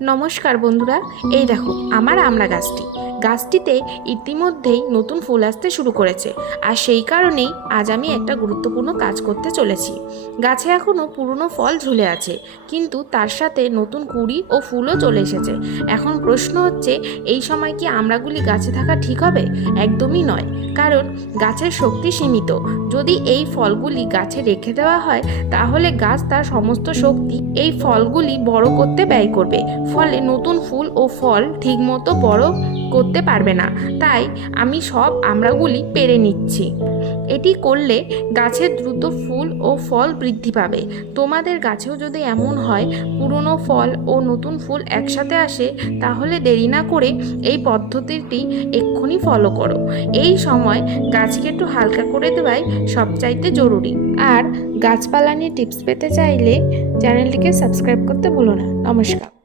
নমস্কার বন্ধুরা, এই দেখো আমার আমড়া গাছটিতে ইতিমধ্যেই নতুন ফুল আসতে শুরু করেছে। আর সেই কারণেই আজ আমি একটা গুরুত্বপূর্ণ কাজ করতে চলেছি। গাছে এখনও পুরনো ফল ঝুলে আছে, কিন্তু তার সাথে নতুন কুঁড়ি ও ফুলও চলে এসেছে। এখন প্রশ্ন হচ্ছে, এই সময় কি আমড়াগুলি গাছে থাকা ঠিক হবে? একদমই নয়, কারণ গাছের শক্তি সীমিত। যদি এই ফলগুলি গাছে রেখে দেওয়া হয়, তাহলে গাছ তার সমস্ত শক্তি এই ফলগুলি বড় করতে ব্যয় করবে, ফলে নতুন ফুল ও ফল ঠিকমতো বড় করতে পারবে না। তাই আমি সব আমড়াগুলি পেড়ে নিচ্ছি। এটি করলে গাছের দ্রুত ফুল ও ফল বৃদ্ধি পাবে। তোমাদের গাছেও যদি এমন হয়, পুরনো ফল ও নতুন ফুল একসাথে আসে, তাহলে দেরি না করে এই পদ্ধতিটি এক্ষুনি ফলো করো। এই সময় গাছকে একটু হালকা করে দেওয়াই সবচাইতে জরুরি। আর গাছপালা নিয়ে টিপস পেতে চাইলে চ্যানেলটিকে সাবস্ক্রাইব করতে ভুলো না। নমস্কার।